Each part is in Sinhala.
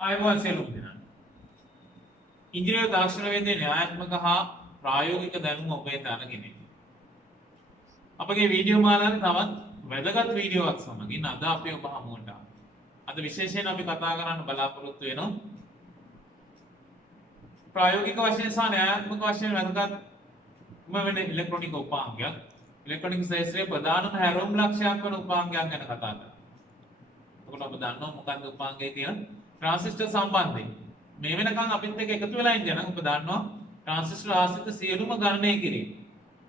ආයුබෝවන් සියලුම දෙනාට. ඉංජිනේරු තාක්ෂණ වේදේ න්‍යායාත්මක හා ප්‍රායෝගික දැනුම ඔබේ තරගෙන. අපගේ වීඩියෝ මාලාවේ තවත් වැදගත් වීඩියෝවක් සමගින් අද අපි ඔබ හමුවට ආවා. අද විශේෂයෙන් අපි කතා කරන්න බලාපොරොත්තු වෙනවා ප්‍රායෝගික වශයෙන් සහ න්‍යායාත්මක වශයෙන් වැදගත්ම වෙන ඉලෙක්ට්‍රොනික උපාංගයක්. ඉලෙක්ට්‍රොනික ශාස්ත්‍රයේ ප්‍රධානම හැරවුම් ලක්ෂයක් වන උපාංගයක් ගැන කතා කරනවා. ඔයගොල්ලෝ ඔබ දන්නවා මොකක්ද උපාංගය කියලා? ट्रांसिस्टर संबंधी මේ වෙනකන් අපිත් එක්ක එකතු වෙලා ඉඳන් ඔබ දන්නවා ट्रांसिस्टर ආශ්‍රිත සියලුම ගණනය කිරීම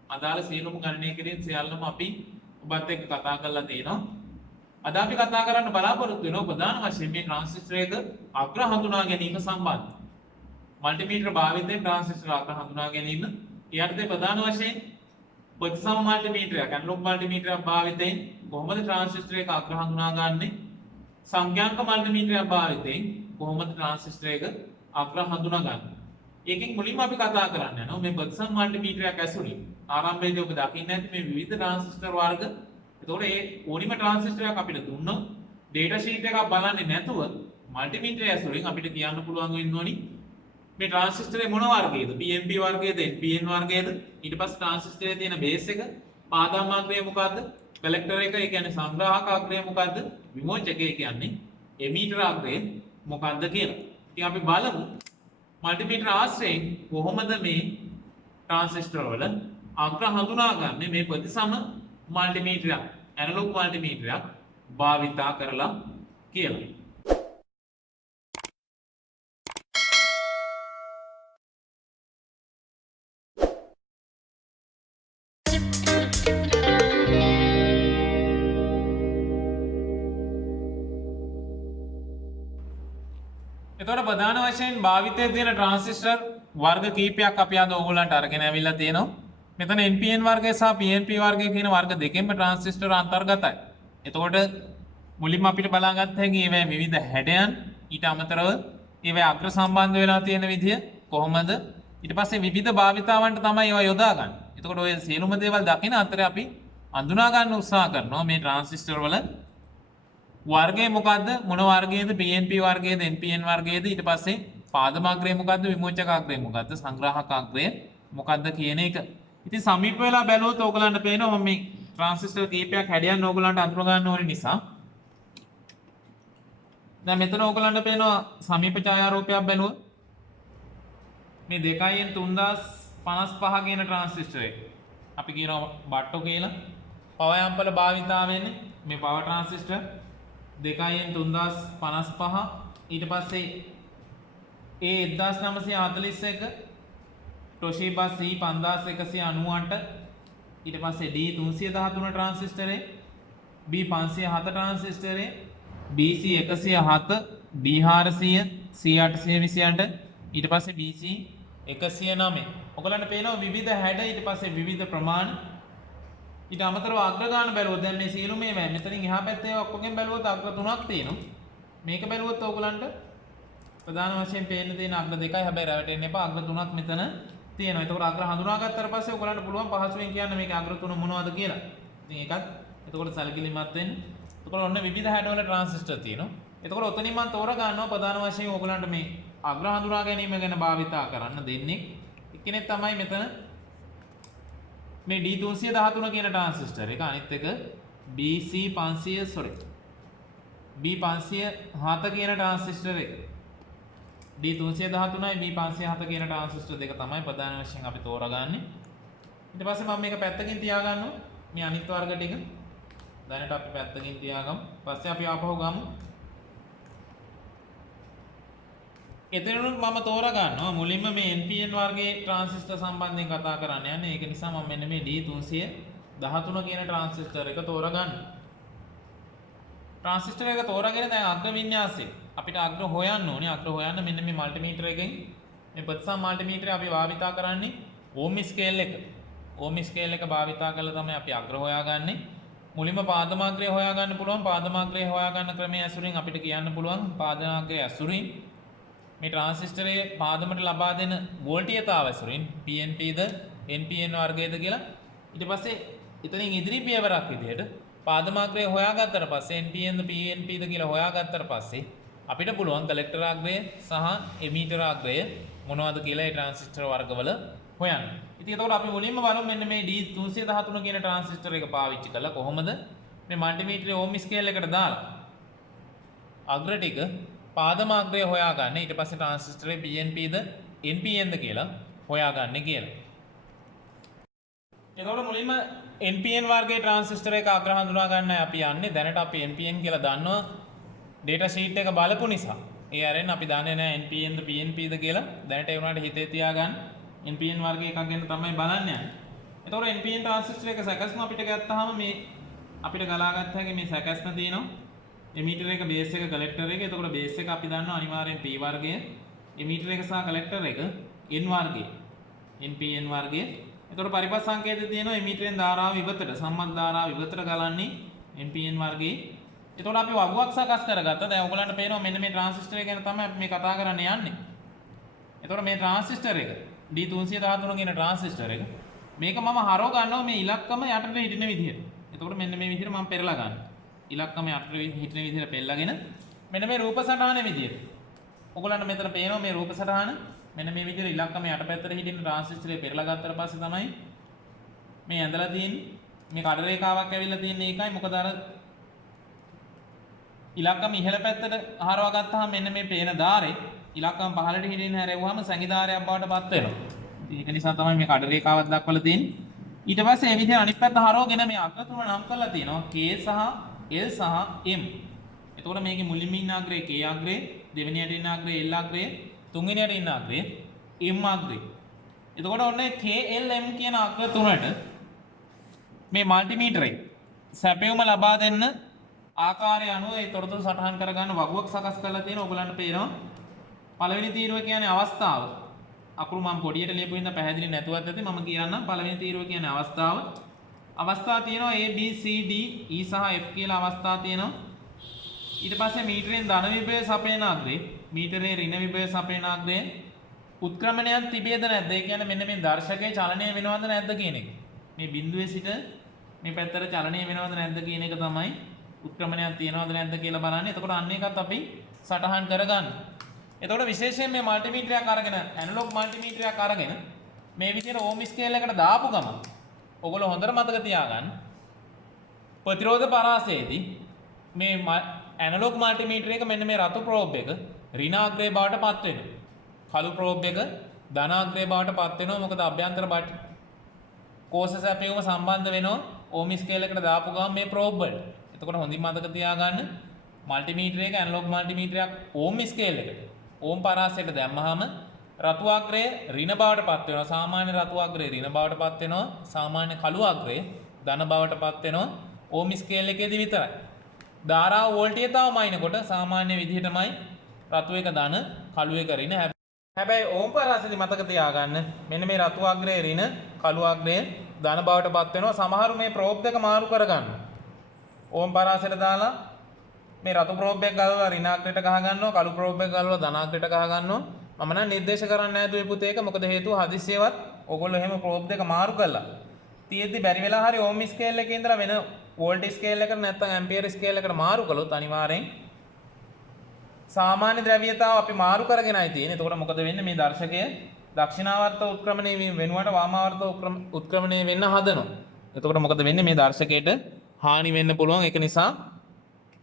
අදාළ සියලුම ගණනය කිරීම සියල්ලම අපි ඔබත් එක්ක කතා කරලා තියෙනවා. අද අපි කතා කරන්න බලාපොරොත්තු වෙනවා ප්‍රධාන වශයෙන් මේ ट्रांसिस्टर එක අග්‍ර හඳුනා ගැනීම සම්බන්ධ. මල්ටිමීටර භාවිතයෙන් ट्रांसिस्टर අග්‍ර හඳුනා ගැනීම ඊයටදී ප්‍රධාන වශයෙන් ප්‍රතිසම මල්ටිමීටරයක් ඇනලොග් මල්ටිමීටරයක් භාවිතයෙන් කොහොමද ट्रांसिस्टर එක අග්‍ර හඳුනාගන්නේ? සංඛ්‍යාංක මල්ටිමීටරයක් භාවිතයෙන් කොහොමද ट्रांसिस्टर එක අග්‍ර හඳුනාගන්නේ? ඒකෙන් මුලින්ම අපි කතා කරන්න යනවා මේ ප්‍රතිසම මල්ටිමීටරයක් ඇසුරින්. ආරම්භයේදී ඔබ දකින්න ඇති මේ විවිධ ट्रांसिस्टर වර්ග. එතකොට ඒ ඕනිම ट्रांसिस्टर එකක් අපිට දුන්නොත් data sheet එකක් බලන්නේ නැතුව මල්ටිමීටර ඇසුරින් අපිට කියන්න පුළුවන් වෙන්න ඕනි මේ ट्रांसिस्टर මොන වර්ගයේද? PNP වර්ගයේද? NPN වර්ගයේද? ඊට පස්සේ ट्रांसिस्टर එකේ තියෙන බේස් එක පාදමාග්‍රය මොකද්ද? කලෙක්ටර් එක ඒ කියන්නේ සංග්‍රාහක අග්‍රය මොකද්ද? විමෝචකය කියන්නේ එමීටර අග්‍රය මොකද්ද කියලා. ඉතින් අපි බලමු මල්ටිමීටර ආශ්‍රයෙන් කොහොමද මේ ट्रांसिस्टर වල අග්‍ර හඳුනාගන්නේ මේ ප්‍රතිසම මල්ටිමීටරයක් ඇනලොග් මල්ටිමීටරයක් භාවිතා කරලා කියලා. එතකොට ප්‍රධාන වශයෙන් භාවිතයේ තියෙන ट्रांसिस्टर වර්ග කීපයක් අපි අද ඕගොල්ලන්ට අරගෙන ඇවිල්ලා තියෙනවා. මෙතන NPN වර්ගය සහ PNP වර්ගය කියන වර්ග දෙකෙන්ම ट्रांसिस्टर අන්තර්ගතයි. එතකොට මුලින්ම අපිට බලා ගන්න හැකි ඒවැ විවිධ හැඩයන් ඊට අමතරව ඒවැ අග්‍ර සම්බන්ධ වෙලා තියෙන විදිය කොහොමද? ඊට පස්සේ විවිධ භාවිතාවන්ට තමයි ඒවා යොදා ගන්න. එතකොට ඔය සියලුම දේවල් දකින අතරේ අපි අඳුනා ගන්න උත්සාහ කරනවා මේ ट्रांसिस्टर වල වර්ගය මොකද්ද? මොන වර්ගයේද? PNP වර්ගයේද? NPN වර්ගයේද? ඊට පස්සේ පාදමාග්‍රය මොකද්ද? විමෝචක අග්‍රය මොකද්ද? සංග්‍රාහක අග්‍රය මොකද්ද කියන එක. ඉතින් සමීප වෙලා බැලුවොත් ඕගලන්ට පේනවා මම මේ ट्रांसिस्टर කීපයක් හැඩයන් ඕගලන්ට අඳුර ගන්න ඕනේ නිසා. දැන් මෙතන ඕගලන්ට පේනවා සමීප ඡායාරූපයක් බැලුවොත් මේ 2n3055 කියන ट्रांसिस्टर එක. අපි කියනවා බට්ටෝ කියලා. පව යම්පල භාවිතා වෙන්නේ මේ පව ट्रांसिस्टर 2n3055 ඊට පස්සේ A1941 Toshiba C5198 ඊට පස්සේ D313 transistor B507 transistor BC107 D400 C828 ඊට පස්සේ BC109 ඔයගලන්ට පේනවා විවිධ හැඩ ඊට පස්සේ විවිධ ප්‍රමාණ ඊට අමතරව අග්‍ර ගන්න බැලුවොත් දැන් මේ සියලුම මේවා මෙතනින් එහා පැත්තේ ඔක්කොගෙන් බැලුවොත් අග්‍ර තුනක් තියෙනවා. මේක බැලුවොත් ඔයගලන්ට ප්‍රධාන වශයෙන් පේන්න තියෙන අග්‍ර දෙකයි. හැබැයි රැවටෙන්න එපා. අග්‍ර තුනක් මෙතන තියෙනවා. ඒකෝර අග්‍ර හඳුනාගත්තාට පස්සේ ඔයගලන්ට පුළුවන් පහසුවෙන් කියන්න මේකේ අග්‍ර තුන මොනවද කියලා. ඉතින් ඒකත් එතකොට සැලකිලිමත් වෙන්න. එතකොට ඔන්න විවිධ හැඩවල ट्रांसिस्टर තියෙනවා. එතකොට ඔතනින් මම තෝරා ගන්නවා ප්‍රධාන වශයෙන් ඔයගලන්ට මේ අග්‍ර හඳුනා ගැනීම ගැන භාවිතා කරන්න දෙන්නේ. එක්කෙනෙක් තමයි මෙතන මේ D313 කියන ट्रांसिस्टर එක අනිත් එක B507 කියන ट्रांसिस्टर එක D313යි B507 කියන ट्रांसिस्टर දෙක තමයි ප්‍රධාන වශයෙන් අපි තෝරාගන්නේ. ඊට පස්සේ මම මේක පැත්තකින් තියාගන්නවා මේ අනිත් වර්ග ටික දැනට අපි පැත්තකින් තියාගමු. පස්සේ අපි ආපහු ගමු. එතනනුත් මම තෝරා ගන්නවා මුලින්ම මේ NPN වර්ගයේ ट्रांसिस्टर සම්බන්ධයෙන් කතා කරන්න යන්නේ. ඒක නිසා මම මෙන්න මේ D313 කියන ट्रांसिस्टर එක තෝරා ගන්නවා. ट्रांसिस्टर එක තෝරාගෙන දැන් අග්‍ර වින්‍යාසය අපිට අග්‍ර හොයන්න ඕනේ. අග්‍ර හොයන්න මෙන්න මේ මල්ටිමීටර එකෙන් මේ ප්‍රතිසම මල්ටිමීටරය අපි භාවිතා කරන්නේ ඕම් ස්කේල් එක. ඕම් ස්කේල් එක භාවිතා කරලා තමයි අපි අග්‍ර හොයාගන්නේ. මුලින්ම පාදමාග්‍රය හොයාගන්න පුළුවන්. පාදමාග්‍රය හොයාගන්න ක්‍රමයේ ඇසුරින් අපිට කියන්න පුළුවන් පාදමාග්‍රය ඇසුරින් මේ ट्रांसिस्टරයේ පාදමට ලබා දෙන වෝල්ටීයතාව ඇසුරින් PNPද NPN වර්ගයේද කියලා. ඊට පස්සේ එතනින් ඉදිරි පියවරක් විදිහට පාදමාග්‍රය හොයාගත්තට පස්සේ NPNද PNPද කියලා හොයාගත්තට පස්සේ අපිට පුළුවන් කලෙක්ටර් අග්‍රය සහ එමීටර් අග්‍රය මොනවද කියලා ඒ ට්‍රාන්සිස්ටර් වර්ගවල හොයන්න. ඉතින් එතකොට අපි මුලින්ම බලමු මෙන්න මේ D313 කියන ට්‍රාන්සිස්ටර් එක පාවිච්චි කරලා කොහොමද මේ මල්ටිමීටරේ ඕම් ස්කේල් එකට දාලා අග්‍ර ටික පාදම අග්‍රය හොයාගන්න. ඊට පස්සේ ට්‍රාන්සිස්ටරේ PNPද NPNද කියලා හොයාගන්න කියලා. එතකොට මුලින්ම NPN වර්ගයේ ට්‍රාන්සිස්ටර් එක අග්‍ර හඳුනා ගන්නයි අපි යන්නේ. දැනට අපි NPN කියලා දන්නවා data sheet එක බලපු නිසා. ඒ අරෙන් අපි දන්නේ නැහැ NPNද PNPද කියලා. දැනට ඒ උනාට හිතේ තියාගන්න NPN වර්ගයේ එකක් ගැන තමයි බලන්න යන්නේ. එතකොට NPN ට්‍රාන්සිස්ටර් එක සැකස්ම අපිට ගත්තාම මේ අපිට ගලාගත්ත හැකි මේ සැකස්ම තියෙනවා. එමීටර් එක බේස් එක කලෙක්ටර් එක. එතකොට බේස් එක අපි දන්නවා අනිවාර්යෙන් P වර්ගය. එමීටර් එක සහ කලෙක්ටර් එක N වර්ගය. NPN වර්ගය. එතකොට පරිපථ සංකේතය තියෙනවා එමීටරෙන් ධාරාව ඉවතට සම්මත ධාරාව ඉවතට ගලන්නේ NPN වර්ගයේ. එතකොට අපි වගුවක් සකස් කරගත්තා. දැන් ඔයගලන්ට පේනවා මෙන්න මේ ට්‍රාන්සිස්ටර් එක ගැන තමයි අපි මේ කතා කරන්න යන්නේ. එතකොට මේ ට්‍රාන්සිස්ටර් එක D313 කියන ට්‍රාන්සිස්ටර් එක මේක මම හරව ගන්නවා මේ ඉලක්කම යටට හිටින විදිහට. එතකොට මෙන්න මේ විදිහට මම පෙරලා ගන්නවා. ඉලක්කම යටට හිටින විදිහට පෙරලාගෙන මෙන්න මේ රූප සටහන විදිහට. ඔයගලන්ට මෙතන පේනවා මේ රූප සටහන මෙන්න මේ විදිහට ඉලක්කම යටපැත්තට හිටින ට්‍රාන්සිස්ටරේ පෙරලා ගත්තට පස්සේ තමයි මේ ඇඳලා තියෙන්නේ. මේ කඩ රේඛාවක් ඇවිල්ලා තියෙන්නේ ඒකයි. මොකද අර ඉලක්කම ඉහළ පැත්තට හරවා ගත්තාම මෙන්න මේ පේන ධාරේ ඉලක්කම පහළට හිටින්න හැරෙව්වම සංගීධාරයක් බවට පත් වෙනවා. ඒක නිසා තමයි මේ කඩ රේඛාවක් දක්වලා තියෙන්නේ. ඊට පස්සේ මේ විදිහට අනිත් පැත්ත හරවගෙන මේ අග්‍ර තුන නම් කරලා තියෙනවා K සහ L සහ M. එතකොට මේකේ මුලින්ම ඉන්න අග්‍රේ K අග්‍රේ, දෙවෙනියට ඉන්න අග්‍රේ L අග්‍රේ, තුන්වෙනියට ඉන්න අග්‍රේ M අග්‍රේ. එතකොට ඔන්න K L M කියන අග්‍ර තුනට මේ මල්ටිමීටරේ සැපයුම ලබා දෙන්න ආකාරය අනුව ඒ තොරතුරු සටහන් කරගන්න වගුවක් සකස් කරලා තියෙනවා. ඔයගලන්ට පේනවා පළවෙනි තීරුව කියන්නේ අවස්ථාව. අකුරු මම පොඩියට ලියපු හින්දා පැහැදිලි නැතුවත් ඇති. මම කියන්නම් පළවෙනි තීරුව කියන්නේ අවස්ථාව. අවස්ථා තියෙනවා A B C D E සහ F කියලා අවස්ථා තියෙනවා. ඊට පස්සේ මීටරෙන් ධන විභවය සපයන අග්‍රේ, මීටරේ ඍණ විභවය සපයන අග්‍රේ උත්ක්‍රමණයක් තිබේද නැද්ද? ඒ කියන්නේ මෙන්න මේ දර්ශකයේ චලනය වෙනවද නැද්ද කියන එක. මේ බිඳුවේ සිට මේ පැත්තට චලනය වෙනවද නැද්ද කියන එක තමයි උත්ක්‍රමණයක් තියෙනවද නැද්ද කියලා බලන්නේ. එතකොට අන්න එකත් අපි සටහන් කරගන්න. එතකොට විශේෂයෙන් මේ මල්ටිමීටරයක් අරගෙන ඇනලොග් මල්ටිමීටරයක් අරගෙන මේ විදිහට ඕම් ස්කේල් එකට දාපු ගමන් ඔයගොල්ලෝ හොඳට මතක තියාගන්න ප්‍රතිරෝධ පරාසයේදී මේ ඇනලොග් මල්ටිමීටර එක මෙන්න මේ රතු ප්‍රෝබ් එක ඍණාග්‍රේ බවට පත් වෙනවා. කළු ප්‍රෝබ් එක ධනාග්‍රේ බවට පත් වෙනවා. මොකද අභ්‍යන්තර බට් කෝෂ සැපයුම සම්බන්ධ වෙනවා ඕම් ස්කේල් එකට දාපු ගමන් මේ ප්‍රෝබ් වලට. එතකොට හොඳින් මතක තියාගන්න මල්ටිමීටර එක ඇනලොග් මල්ටිමීටරයක් ඕම් ස්කේල් එකට ඕම් පරාසයට දැම්මහම රතු අග්‍රය ඍණ බවට පත් වෙනවා. සාමාන්‍ය රතු අග්‍රය ඍණ බවට පත් වෙනවා. සාමාන්‍ය කළු අග්‍රය ධන බවට පත් වෙනවා. ඕම් ස්කේල් එකේදී විතරයි. ධාරාව වෝල්ටීයතාව මයින්කොට සාමාන්‍ය විදිහටමයි රතු එක ධන කළු එක ඍණ. හැබැයි ඕම් පරාසයේදී මතක තියාගන්න මෙන්න මේ රතු අග්‍රය ඍණ කළු අග්‍රය ධන බවට පත් වෙනවා. සමහරු මේ ප්‍රෝබ් දෙක මාරු කරගන්නවා. ඕම් පරාසයට දාලා මේ රතු ප්‍රෝබ් එක ගලවලා ඍණාග්‍රයට ගහ ගන්නවා, කළු ප්‍රෝබ් එක ගලවලා ධනාග්‍රයට ගහ ගන්නවා. මම නම් නිර්දේශ කරන්නේ නැහැ දුවේ පුතේ ඒක. මොකද හේතුව හදිස්සියවත් ඕගොල්ලෝ එහෙම ප්‍රෝබ් දෙක මාරු කළා. තියෙද්දි බැරි වෙලා හරි ඕම් ස්කේල් එකේ ඉඳලා වෙන වෝල්ට් ස්කේල් එකට නැත්නම් ඇම්පියර් ස්කේල් එකට මාරු කළොත් අනිවාර්යෙන් සාමාන්‍ය ද්‍රව්‍යතාව අපි මාරු කරගෙනයි තියෙන්නේ. එතකොට මොකද වෙන්නේ? මේ දර්ශකය දක්ෂිණාවර්ත උත්ක්‍රමණය වෙනුවට වාමාවර්ත උත්ක්‍රමණය වෙන්න හදනවා. එතකොට මොකද වෙන්නේ? මේ දර්ශකයට හානි වෙන්න පුළුවන්. ඒක නිසා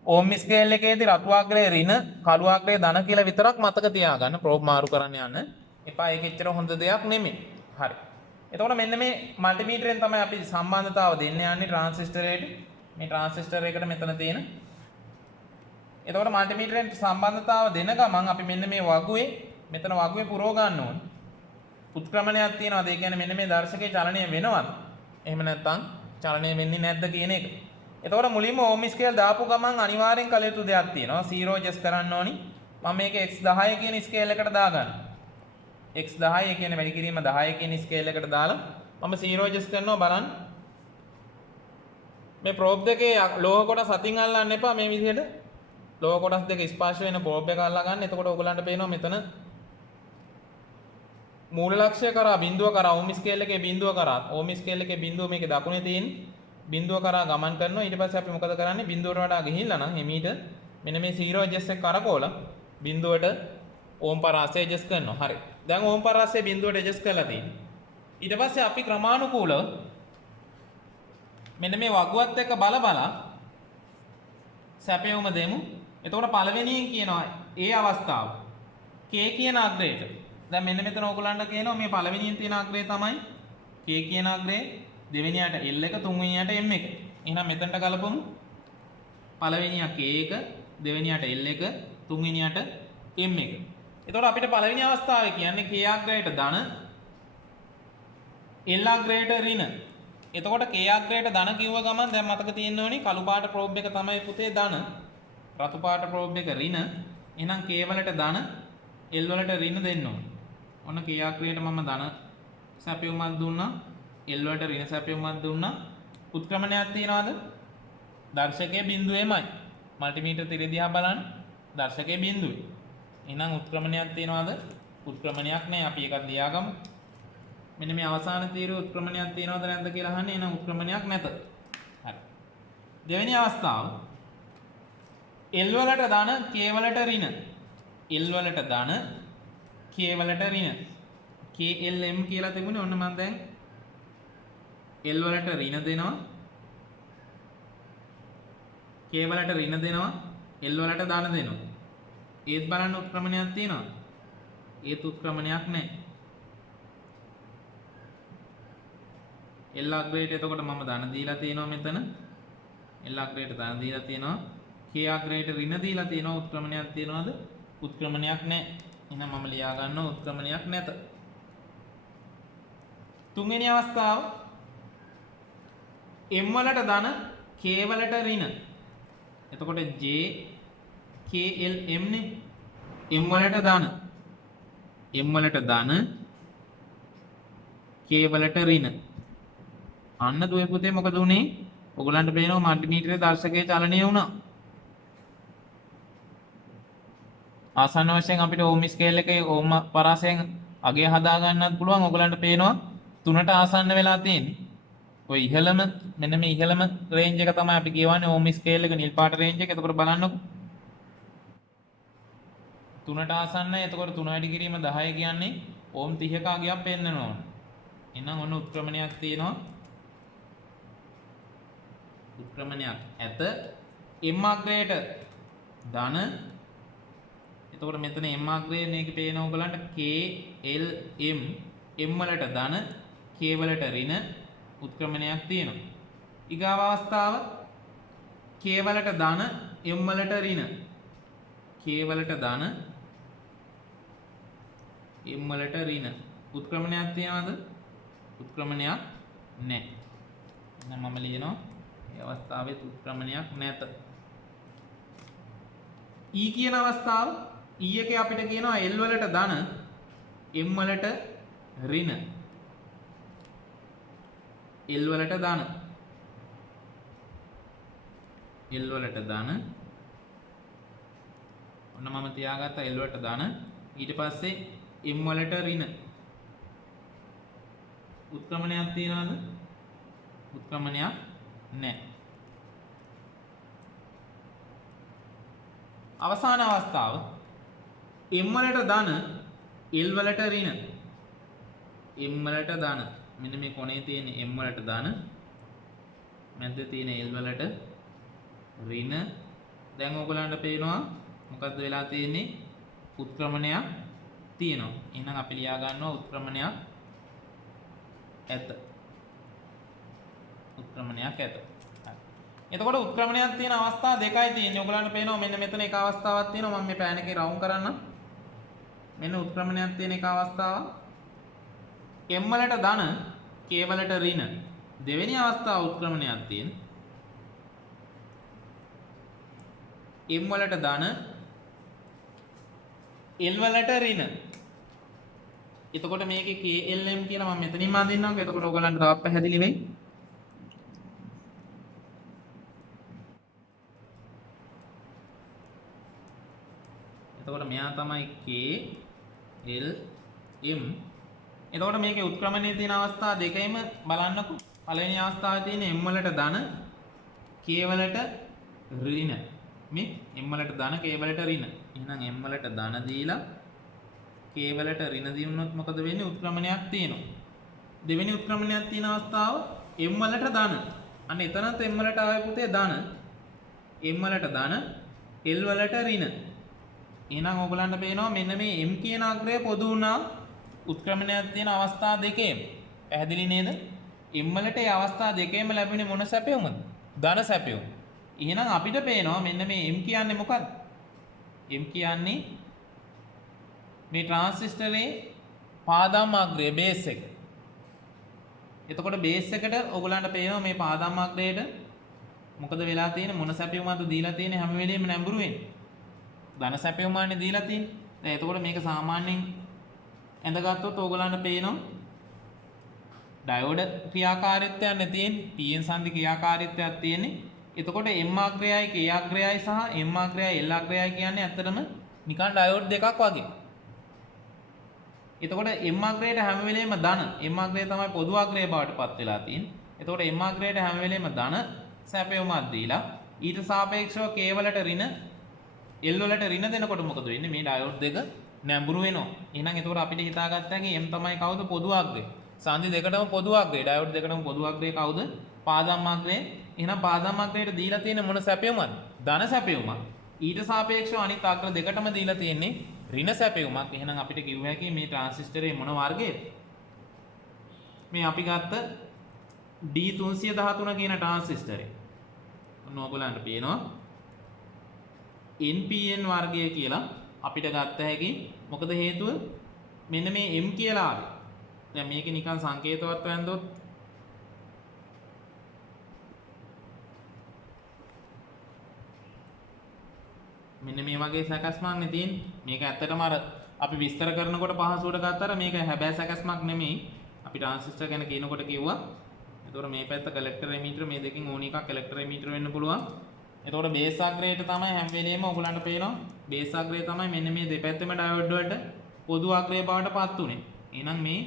ඕම් ස්කේල් එකේදී රතු අග්‍රයේ ඍණ කළු අග්‍රයේ ධන කියලා විතරක් මතක තියාගන්න. ප්‍රෝබ් මාරු කරන්න යන්න එපා. ඒක එච්චර හොඳ දෙයක් නෙමෙයි. හරි. එතකොට මෙන්න මේ මල්ටිමීටරෙන් තමයි අපි සම්බන්ධතාව දෙන්න යන්නේ ට්‍රාන්සිස්ටරේට. මේ ට්‍රාන්සිස්ටර් එකට මෙතන තියෙන. එතකොට මල්ටිමීටරෙන් සම්බන්ධතාව දෙන ගමන් අපි මෙන්න මේ වගුවේ මෙතන වගුවේ පුරව ගන්න ඕනේ. උත්ක්‍රමණයක් තියෙනවාද? ඒ කියන්නේ මෙන්න මේ දර්ශකයේ චලනය වෙනවද? එහෙම නැත්නම් චලනය වෙන්නේ නැද්ද කියන එක. එතකොට මුලින්ම ඕම් ස්කේල් දාපු ගමන් අනිවාර්යෙන් කළ යුතු දෙයක් තියෙනවා. 0 ජස් කරන්න ඕනි. මම මේක x10 කියන ස්කේල් එකට දාගන්න. x10 ඒ කියන්නේ වැඩි කිරීම 10 කියන ස්කේල් එකට දාලා මම 0 ජස් කරනවා බලන්න. මේ ප්‍රෝබ් දෙකේ ලෝහ කොටස් අතින් අල්ලන්න එපා මේ විදිහට. ලෝහ කොටස් දෙක ස්පර්ශ වෙන ප්‍රෝබ් එක අල්ලා ගන්න. එතකොට ඔයගලන්ට පේනවා මෙතන මූල ලක්ෂ්‍ය කරා බිඳුව කරා ඕම් ස්කේල් එකේ බිඳුව කරා ඕම් ස්කේල් එකේ බිඳුව මේකේ දකුණේ තියෙන බිඳුව කරා ගමන් කරනවා. ඊට පස්සේ අපි මොකද කරන්නේ? බිඳුවට වඩා ගිහිල්ලා නම් එමීට මෙන්න මේ 0 ජස් එක කරකෝලා බිඳුවට ඕම් පරාසය ඇඩ්ජස්ට් කරනවා. හරි. දැන් ඕම් පරාසය බිඳුවට ඇඩ්ජස්ට් කරලා තියෙනවා. ඊට පස්සේ අපි ක්‍රමානුකූලව මෙන්න මේ වගුවත් එක්ක බල සැපයුම දෙමු. එතකොට පළවෙනියෙන් කියනවා ඒ අවස්ථාව k කියන අග්‍රයට. දැන් මෙන්න මෙතන ඕගොල්ලන්ට කියනවා මේ පළවෙනියෙන් තියෙන අග්‍රය තමයි k කියන අග්‍රය, දෙවෙනියට l එක, තුන්වෙනියට m එක. එහෙනම් මෙතනට ගලපමු. පළවෙනියා k එක, දෙවෙනියට l එක, තුන්වෙනියට m එක. එතකොට අපිට පළවෙනි අවස්ථාවේ කියන්නේ k අග්‍රයට ධන, l අග්‍රයට ඍණ. එතකොට k අග්‍රයට ධන කිව්ව ගමන් දැන් මතක තියෙන්න ඕනි කළු පාට ප්‍රෝබ් එක තමයි පුතේ ධන, රතු පාට ප්‍රෝබ් එක ඍණ. එහෙනම් k වලට ධන, l වලට ඍණ දෙන්න ඕනේ. ඔන්න k අග්‍රයට මම ධන සැපයුමක් දුන්නා, l වලට ඍණ සැපයුමක් දුන්නා. උත්ක්‍රමණයක් තියනවාද? දර්ශකයේ බිඳුවේමයි. මල්ටිමීටර් තිරේ දිහා බලන්න. දර්ශකයේ බිඳුවේ. එහෙනම් උත්ක්‍රමණයක් තියනවාද? උත්ක්‍රමණයක් නැහැ. අපි එකක් ලියාගමු. මෙන්න මේ අවසාන තීරයේ උත්ක්‍රමණයක් තියනවද නැද්ද කියලා අහන්නේ. එහෙනම් උත්ක්‍රමණයක් නැත. හරි. දෙවෙනි අවස්ථාව L වලට ධන, K වලට ඍණ. L වලට ධන, K වලට ඍණ. KLM කියලා තිබුණේ. ඔන්න මම දැන් L වලට ඍණ දෙනවා, K වලට ඍණ දෙනවා, L වලට ධන දෙනවා. ඒත් බලන්න උත්ක්‍රමණයක් තියෙනවද? ඒත් උත්ක්‍රමණයක් නැහැ. L අග්‍රයට එතකොට මම ධන දීලා තියෙනවා මෙතන. L අග්‍රයට ධන දීලා තියෙනවා. K අග්‍රයට ඍණ දීලා තියෙනවා. උත්ක්‍රමණයක් තියෙනවද? උත්ක්‍රමණයක් නැහැ. එහෙනම් මම ලියා ගන්නවා උත්ක්‍රමණයක් නැත. තුන්වෙනි අවස්ථාව M වලට ධන, K වලට ඍණ. එතකොට J K L M නේ. M වලට ධන, M වලට ධන, K වලට ඍණ. අන්න දුවේ පුතේ මොකද උනේ? ඔයගලන්ට පේනවා මල්ටිමීටරේ දර්ශකයේ චලනය වුණා. ආසන්න වශයෙන් අපිට ඕම් ස්කේල් එකේ ඕම් පරාසයෙන් අගය හදා ගන්නත් පුළුවන්. ඔයගලන්ට පේනවා 3ට ආසන්න වෙලා තියෙන්නේ. ඔය ඉහළම මෙන්න මේ ඉහළම රේන්ජ් එක තමයි අපි කියවන්නේ ඕම් ස්කේල් එක නිල් පාට රේන්ජ් එක. එතකොට බලන්නකො 3ට ආසන්නයි. එතකොට 3 වැඩි කිරීම 10 කියන්නේ ඕම් 30ක අගයක් පෙන්නනවා. එහෙනම් ඔන්න උත්ක්‍රමණයක් තියෙනවා. උත්ක්‍රමණයක් ඇත. M අග්‍රයට ධන. එතකොට මෙතන M අග්‍රයේ මේක පේන ඕගලන්ට K L M. M වලට ධන, K වලට ඍණ. උත්ක්‍රමණයක් තියෙනවා. ඊගාව අවස්ථාව K වලට ධන, M වලට ඍණ. K වලට ධන, M වලට ඍණ. උත්ක්‍රමණයක් තියනවද? උත්ක්‍රමණයක් නැහැ. එහෙනම් මම ලියනවා මේ අවස්ථාවේ උත්ක්‍රමණයක් නැත. E කියන අවස්ථාව E එකේ අපිට කියනවා L වලට ධන, M වලට ඍණ. L වලට ධන, L වලට ධන. ඔන්න මම තියාගත්තා L වලට ධන. ඊට පස්සේ M වලට ඍණ. උත්ක්‍රමණයක් තියනවද? උත්ක්‍රමණයක් නැහැ. අවසාන අවස්ථාව M වලට ධන, L වලට ඍණ. M වලට ධන. මෙන්න මේ කොනේ තියෙන M වලට ධන, මැද්දේ තියෙන L වලට ඍණ. දැන් ඕගලන්ට පේනවා මොකද්ද වෙලා තියෙන්නේ? උත්ක්‍රමණයක් තියෙනවා. එහෙනම් අපි ලියා ගන්නවා උත්ක්‍රමණයක් ඇත. උත්ක්‍රමණයක් ඇත. එතකොට උත්ක්‍රමණයක් තියෙන අවස්ථා දෙකයි තියෙන්නේ. ඔයගලන්ට පේනවා මෙන්න මෙතන එක අවස්ථාවක් තියෙනවා. මම මේ පෑන් එකේ රවුම් කරන්නම්. මෙන්න උත්ක්‍රමණයක් තියෙන එක අවස්ථාවක්. M වලට ධන, K වලට ඍණ. දෙවෙනි අවස්ථාව උත්ක්‍රමණයක් තියෙන. M වලට ධන, L වලට ඍණ. එතකොට මේකේ KLM කියලා මම මෙතනින්ම අදින්නම්. එතකොට ඔයගලන්ට තවත් පැහැදිලි වෙයි. එතකොට මෙයා තමයි K L M. එතකොට මේකේ උත්ක්‍රමණයේ තියෙන අවස්ථා දෙකෙම බලන්නකො. පළවෙනි අවස්ථාවේ තියෙන M වලට ධන, K වලට ඍණ. මේ M වලට ධන, K වලට ඍණ. එහෙනම් m වලට ධන දීලා k වලට ඍණ දිනුනොත් මොකද වෙන්නේ? උත්ක්‍රමණයක් තියෙනවා. දෙවෙනි උත්ක්‍රමණයක් තියෙන අවස්ථාව m වලට ධන. අන්න එතනත් m වලට ආවේ පුතේ ධන. m වලට ධන, l වලට ඍණ. එහෙනම් ඔයගලන්ට පේනවා මෙන්න මේ m කියන අග්‍රය පොදු වුණා උත්ක්‍රමණයක් තියෙන අවස්ථා දෙකේම. පැහැදිලි නේද? m වලට ඒ අවස්ථා දෙකේම ලැබෙන්නේ මොන සැපයුමද? ධන සැපයුම. එහෙනම් අපිට පේනවා මෙන්න මේ m කියන්නේ මොකක්ද? m කියන්නේ මේ ට්‍රාන්සිස්ටරේ පාදම් අග්‍රය බේස් එක. එතකොට බේස් එකට ඔයගලන්ට පේනවා මේ පාදම් අග්‍රයට මොකද වෙලා තියෙන්නේ? මොන සැපයුමක්ද දීලා තියෙන්නේ? හැම වෙලෙම නැඹුරු වෙන්නේ. ධන සැපයුමන්නේ දීලා තියෙන්නේ. දැන් එතකොට මේක සාමාන්‍යයෙන් ඇඳගත්තොත් ඔයගලන්ට පේනවා ඩයෝඩ් ක්‍රියාකාරීත්වයක් නේ තියෙන්නේ. pn සංදි ක්‍රියාකාරීත්වයක් තියෙන්නේ. එතකොට m අග්‍රයයි k අග්‍රයයි සහ m අග්‍රයයි l අග්‍රයයි කියන්නේ ඇත්තටම නිකන් ඩයෝඩ් දෙකක් වගේ. එතකොට m අග්‍රයට හැම වෙලේම ධන, m අග්‍රය තමයි පොදු අග්‍රය බවට පත් වෙලා තියෙන්නේ. එතකොට m අග්‍රයට හැම වෙලේම ධන සැපයුමක් දීලා ඊට සාපේක්ෂව k වලට ඍණ l වලට ඍණ දෙනකොට මොකද වෙන්නේ? මේ ඩයෝඩ් දෙක නැඹුරු වෙනවා. එහෙනම් එතකොට අපිට හිතාගත්තා කි m තමයි කවුද? පොදු අග්‍රය. සංදි දෙකටම පොදු අග්‍රය. ඩයෝඩ් දෙකටම පොදු අග්‍රය කවුද? පාදම් අග්‍රය. එහෙනම් පාදම් අග්‍රයට දීලා තියෙන මොන සැපයුමක්ද? ධන සැපයුමක්. ඊට සාපේක්ෂව අනිත් අග්‍ර දෙකටම දීලා තියෙන්නේ ඍණ සැපයුමක්. එහෙනම් අපිට කිව්ව හැකි මේ ට්‍රාන්සිස්ටරේ මොන වර්ගයේද? මේ අපි ගත්ත D313 කියන ට්‍රාන්සිස්ටරේ. ඔන්න ඔයගලන්ට පේනවා NPN වර්ගය කියලා අපිට ගත්ත හැකි. මොකද හේතුව? මෙන්න මේ M කියලා ආවේ. දැන් මේක නිකන් සංකේතවත් වැන්දොත් මෙන්න මේ වගේ සැකස්මක් නේ තියෙන්නේ. මේක ඇත්තටම අර අපි විස්තර කරනකොට පහසුවට ගත්තාර මේක හැබෑ සැකස්මක් නෙමෙයි. අපි ට්‍රාන්සිස්ටර් ගැන කියනකොට කිව්වා. එතකොට මේ පැත්ත කලෙක්ටර් එමීටර්, මේ දෙකෙන් ඕන එකක් කලෙක්ටර් එමීටර් වෙන්න පුළුවන්. එතකොට බේස් අග්‍රයට තමයි හැම වෙලේම ඔයගලන්ට පේනවා. බේස් අග්‍රය තමයි මෙන්න මේ දෙපැත්තෙම ඩයෝඩ් වලට පොදු අග්‍රය බවට පත් උනේ. එහෙනම් මේ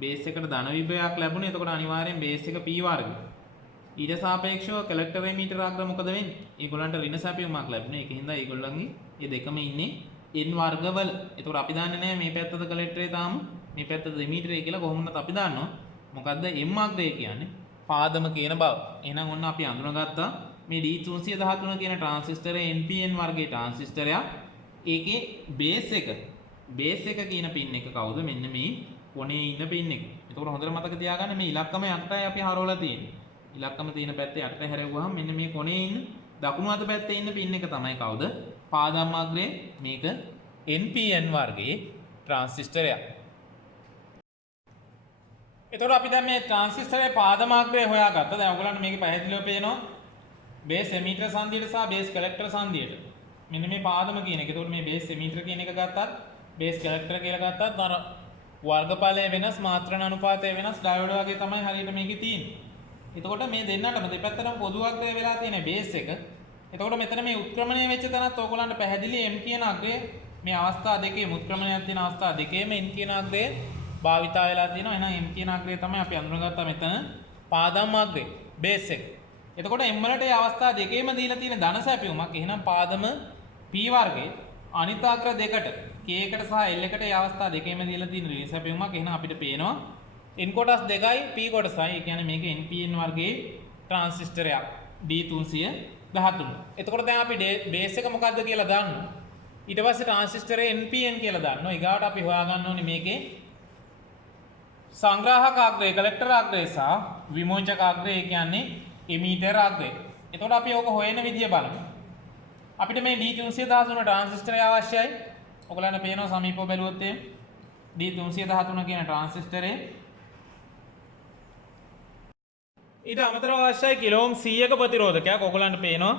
බේස් එකට ධන විභවයක් ලැබුණේ. එතකොට අනිවාර්යෙන් බේස් එක p වර්ගය. ඊට සාපේක්ෂව කලෙක්ටර් එමීටර් අග්‍ර මොකද වෙන්නේ? ඒගොල්ලන්ට ඍණ සැපයුමක් ලැබුණේ. ඒකින්ද ඒගොල්ලන්ගේ මේ දෙකම ඉන්නේ n වර්ගවල. එතකොට අපි දන්නේ නැහැ මේ පැත්තද කලෙක්ටරේ තාම මේ පැත්තද එමීටරේ කියලා. කොහොමද අපි දන්නවා? මොකද්ද m අග්‍රය කියන්නේ? පාදම කියන බව. එහෙනම් ඔන්න අපි අඳුනගත්තා මේ D313 කියන ට්‍රාන්සිස්ටරේ NPN වර්ගයේ ට්‍රාන්සිස්ටරයක්. ඒකේ බේස් එක කියන පින් එක කවුද? මෙන්න මේ කොනේ ඉන්න පින් එක. එතකොට හොඳට මතක තියාගන්න මේ ඉලක්කම යටටයි අපි හරවලා තියෙන්නේ. ඉලක්කම තියෙන පැත්තේ යටට හැරෙවුවාම මෙන්න මේ කොනේ ඉන්න දකුණු අත පැත්තේ ඉන්න පින් එක තමයි කවුද? පාදම් අග්‍රයේ. මේක NPN වර්ගයේ ට්‍රාන්සිස්ටරයක්. එතකොට අපි දැන් මේ ට්‍රාන්සිස්ටරේ පාදම අග්‍රය හොයාගත්තා. දැන් ඔයගලන්ට මේකේ පැහැදිලිව පේනවා බේස් එමීටර් සංදියට සහ බේස් කලෙක්ටර් සංදියට. මෙන්න මේ පාදම කියන එක. එතකොට මේ බේස් එමීටර් කියන එක ගත්තත් බේස් කලෙක්ටර් කියලා ගත්තත් අර වර්ගඵලය වෙනස්, මාත්‍රණ අනුපාතය වෙනස්, ඩයෝඩ් වගේ තමයි හරියට මේකේ තියෙන්නේ. එතකොට මේ දෙන්නටම දෙපැත්තටම පොදු අග්‍රය වෙලා තියෙන බේස් එක. එතකොට මෙතන මේ උත්ක්‍රමණය වෙච්ච තැනත් ඕගොල්ලන්ට පැහැදිලි m කියන අග්‍රය මේ අවස්ථා දෙකේ උත්ක්‍රමණයක් තියෙන අවස්ථා දෙකේම n කියන අග්‍රය භාවිතා වෙලා තියෙනවා. එහෙනම් m කියන අග්‍රය තමයි අපි අඳුනගත්තා මෙතන පාදම් අග්‍රය බේස් එක. එතකොට m වලට මේ අවස්ථා දෙකේම දීලා තියෙන ධන සැපයුමක්. එහෙනම් පාදම p වර්ගයේ අනිත් අග්‍ර දෙකට k එකට සහ l එකට මේ අවස්ථා දෙකේම දීලා තියෙන ඍණ සැපයුමක්. එහෙනම් අපිට පේනවා n කොටස් දෙකයි p කොටසයි. ඒ කියන්නේ මේක NPN වර්ගයේ ට්‍රාන්සිස්ටරයක් D313. එතකොට දැන් අපි බේස් එක මොකද්ද කියලා දන්නවා. ඊට පස්සේ ට්‍රාන්සිස්ටරේ NPN කියලා දන්නවා. ඊගාවට අපි හොයාගන්න ඕනේ මේකේ සංග්‍රාහක අග්‍රය, කලෙක්ටර් අග්‍රය සහ විමෝචක අග්‍රය. ඒ කියන්නේ එමීටර් අග්‍රය. එතකොට අපි ඕක හොයන විදිය බලමු. අපිට මේ D313 ට්‍රාන්සිස්ටරය අවශ්‍යයි. ඔයගලන්ට පේනවා සමීපව බැලුවොත් D313 කියන ට්‍රාන්සිස්ටරේ ඊට අමතරව අවශ්‍යයි කිලෝම් 100ක ප්‍රතිරෝධකයක්. ඔයගලන්ට පේනවා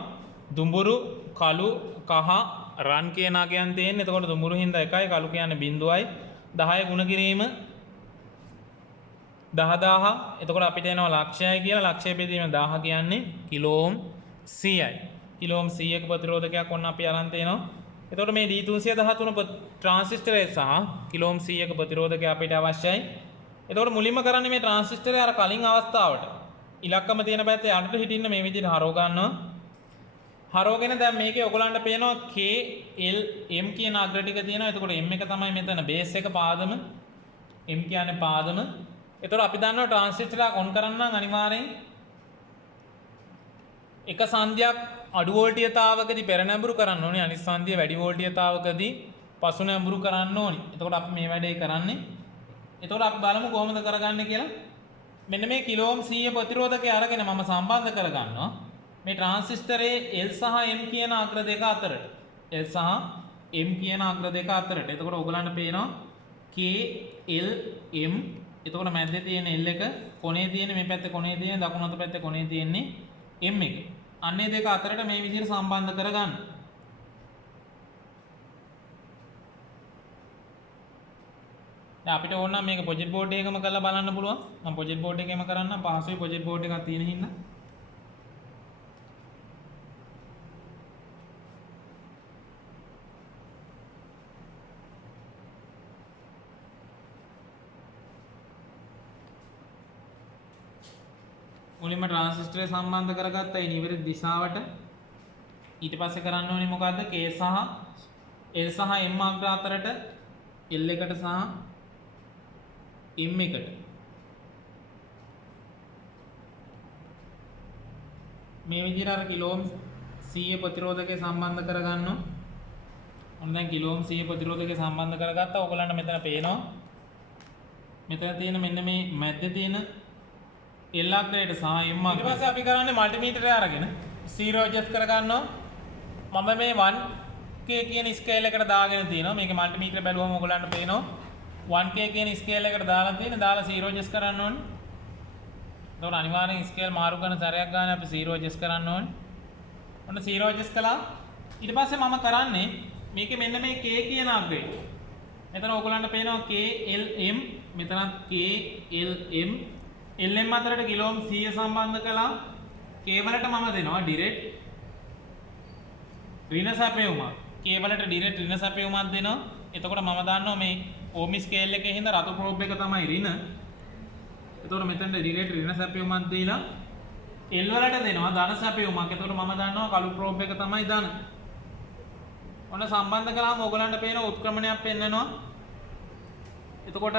දුඹුරු, කළු, කහ, රන් කියන අගයන් තියෙන්නේ. එතකොට දුඹුරු හින්දා 1යි, කළු කියන්නේ 0යි. 10 ගුණ කිරීම 10000. එතකොට අපිට එනවා ලක්ෂයයි කියලා. ලක්ෂය බෙදීම 1000 කියන්නේ කිලෝම් 100යි. කිලෝම් 100ක ප්‍රතිරෝධකයක් ඔන්න අපි අරන් තේනවා. එතකොට මේ D313 ට්‍රාන්සිස්ටරය සහ කිලෝම් 100ක ප්‍රතිරෝධකය අපිට අවශ්‍යයි. එතකොට මුලින්ම කරන්නේ මේ ට්‍රාන්සිස්ටරය අර කලින් අවස්ථාවට ඉලක්කම තියෙන පැත්තේ යටට හිටින්න මේ විදිහට හරව ගන්නවා. ඊට පස්සේ ට්‍රාන්සිස්ටරේ NPN වර්ගයේ ට්‍රාන්සිස්ටරයක්. ඊට පස්සේ ට්‍රාන්සිස්ටරේ NPN වර්ගයේ කලෙක්ටර් අග්‍රය. ඊට පස්සේ ට්‍රාන්සිස්ටරේ NPN වර්ගයේ හරවගෙන දැන් මේකේ ඔයගලන්ට පේනවා K L M කියන අග්‍ර ටික තියෙනවා. එතකොට M එක තමයි මෙතන බේස් එක පාදම. M කියන්නේ පාදම. එතකොට අපි දන්නවා ට්‍රාන්සිස්ටර් එක ඔන් කරන්න නම් අනිවාර්යෙන් එක සංධියක් අඩු වෝල්ටීයතාවකදී පෙර නැඹුරු කරන්න ඕනේ. අනිත් සංධිය වැඩි වෝල්ටීයතාවකදී පසු නැඹුරු කරන්න ඕනේ. එතකොට අපි මේ වැඩේ කරන්නේ. එතකොට අපි බලමු කොහොමද කරගන්නේ කියලා. මෙන්න මේ කිලෝ ඕම් 100 ප්‍රතිරෝධකය අරගෙන මම සම්බන්ධ කරගන්නවා. මේ ට්‍රාන්සිස්ටරේ L සහ M කියන අග්‍ර දෙක අතරට. L සහ M කියන අග්‍ර දෙක අතරට. එතකොට ඔයගලන්ට පේනවා K L M. එතකොට මැද්දේ තියෙන L එක, කොනේ තියෙන මේ පැත්තේ කොනේ තියෙන, දකුණු අත පැත්තේ කොනේ තියෙන්නේ M එක. අන්නේ දෙක අතරට මේ විදිහට සම්බන්ධ කරගන්න. දැන් අපිට ඕන නම් මේක ප්‍රොජෙක්ට් බෝඩ් එකකම කරලා බලන්න පුළුවන්. මම ප්‍රොජෙක්ට් බෝඩ් එකේම කරන්නම්. පහසුයි ප්‍රොජෙක්ට් බෝඩ් එකක් තියෙන හින්දා. මුලින්ම ට්‍රාන්සිස්ටරය සම්බන්ධ කරගත්ත ඒ නිවැරදි දිශාවට. ඊට පස්සේ කරන්න ඕනේ මොකද්ද? K සහ L සහ M අග්‍ර අතරට L එකට සහ M එකට මේ විදිහට අර කිලෝ ඕම් 100 ප්‍රතිරෝධකය සම්බන්ධ කරගන්නවා. ඔන්න දැන් කිලෝ ඕම් 100 ප්‍රතිරෝධකය සම්බන්ධ කරගත්තා. ඔයගලන්ට මෙතන පේනවා. මෙතන තියෙන මෙන්න මේ මැද්දේ තියෙන L අග්‍රයට සහ M අග්‍රයට. ඊට පස්සේ අපි කරන්නේ මල්ටිමීටරය අරගෙන 0 ඇඩ්ජස්ට් කරගන්නවා. මම මේ 1K කියන ස්කේල් එකට දාගෙන තියෙනවා. මේකේ මල්ටිමීටර බැලුවම ඔයගලන්ට පේනවා 1K කියන ස්කේල් එකට දාලා තියෙන. දාලා 0 ඇඩ්ජස්ට් කරන්න ඕනේ. එතකොට අනිවාර්යෙන් ස්කේල් මාරු කරන සැරයක් ගන්න අපි 0 ඇඩ්ජස්ට් කරන්න ඕනේ. ඔන්න 0 ඇඩ්ජස්ට් කළා. ඊට පස්සේ මම කරන්නේ මේකේ මෙන්න මේ K කියන අග්‍රය. මෙතන ඔයගලන්ට පේනවා K L M. මෙතනත් K L M. LM අතරට කිලෝ ඕම් 100 සම්බන්ධ කළා. K වලට මම දෙනවා ඩිරෙක්ට් ඍණ සැපයුමක්. K වලට ඩිරෙක්ට් ඍණ සැපයුමක් දෙනවා. එතකොට මම දන්නවා මේ ඕම් ස්කේල් එකේ හින්දා රතු ප්‍රෝබ් එක තමයි ඍණ. එතකොට මෙතනට ඩිරෙක්ට් ඍණ සැපයුමක් දීලා L වලට දෙනවා ධන සැපයුමක්. එතකොට මම දන්නවා කළු ප්‍රෝබ් එක තමයි ධන. ඔන්න සම්බන්ධ කළාම ඔයගලන්ට පේන උත්ක්‍රමණයක් පෙන්නනවා. එතකොට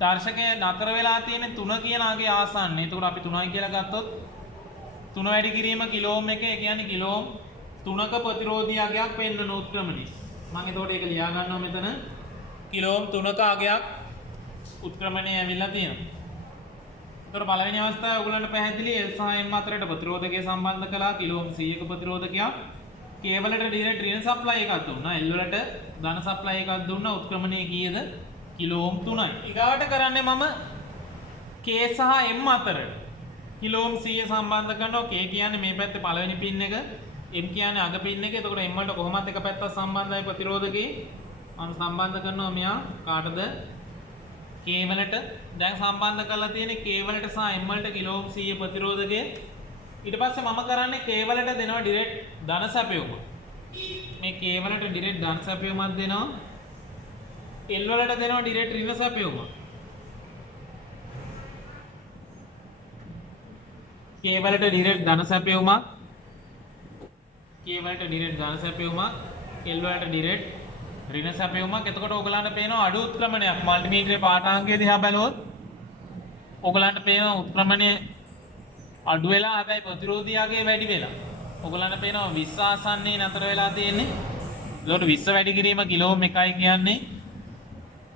දර්ශකය නතර වෙලා තියෙන 3 කියන ආගේ ආසන්න. එතකොට අපි 3යි කියලා ගත්තොත් 3 වැඩි කිරීම කිලෝ ඕම් එක. ඒ කියන්නේ කිලෝ ඕම් 3ක ප්‍රතිරෝධී අගයක් පෙන්වන උත්ක්‍රමණය. මම එතකොට ඒක ලියා ගන්නවා මෙතන. කිලෝ ඕම් 3ක අගයක් උත්ක්‍රමණය ඇවිල්ලා තියෙනවා. එතකොට පළවෙනි අවස්ථාවේ ඔයගලන්ට පැහැදිලි L සහ M අතරට ප්‍රතිරෝධකය සම්බන්ධ කළා. කිලෝ ඕම් 100ක ප්‍රතිරෝධකයක්. K වලට ඩිරෙක්ට් ඍණ සප්ලයි එකක් දුන්නා. L වලට ධන සප්ලයි එකක් දුන්නා. උත්ක්‍රමණය කීයද? කිලෝ ඕම් 3යි. ඊගාවට කරන්නේ මම K සහ M අතරට කිලෝ ඕම් 100 සම්බන්ධ කරනවා. K කියන්නේ මේ පැත්තේ පළවෙනි පින් එක, M කියන්නේ අග පින් එක. එතකොට M වලට කොහොමද එක පැත්තක් සම්බන්ධයි ප්‍රතිරෝධකේ. මම සම්බන්ධ කරනවා මෙයා කාටද? K වලට. දැන් සම්බන්ධ කරලා තියෙන්නේ K වලට සහ M වලට කිලෝ ඕම් 100 ප්‍රතිරෝධකේ. ඊට පස්සේ මම කරන්නේ K වලට දෙනවා ඩිරෙක්ට් ධන සැපයුම. මේ K වලට ඩිරෙක්ට් ධන සැපයුමක් දෙනවා. L වලට දෙනවා ඩිරෙක්ට් ඍණ සැපයුම. K වලට ඩිරෙක්ට් ධන සැපයුමක්. K වලට ඩිරෙක්ට් ධන සැපයුමක්. L වලට ඩිරෙක්ට් ඍණ සැපයුමක්. එතකොට ඔයගලන්ට පේනවා අඩු උත්ක්‍රමණයක්. මල්ටිමීටරේ පාඨාංගය දිහා බැලුවොත් ඔයගලන්ට පේනවා උත්ක්‍රමණය අඩු වෙලා හැබැයි ප්‍රතිරෝධියාගේ වැඩි වෙලා. ඔයගලන්ට පේනවා 20 ආසන්නයේ නතර වෙලා තියෙන්නේ. ඒකට 20 වැඩි කිරීම කිලෝ ඕම් 1යි කියන්නේ.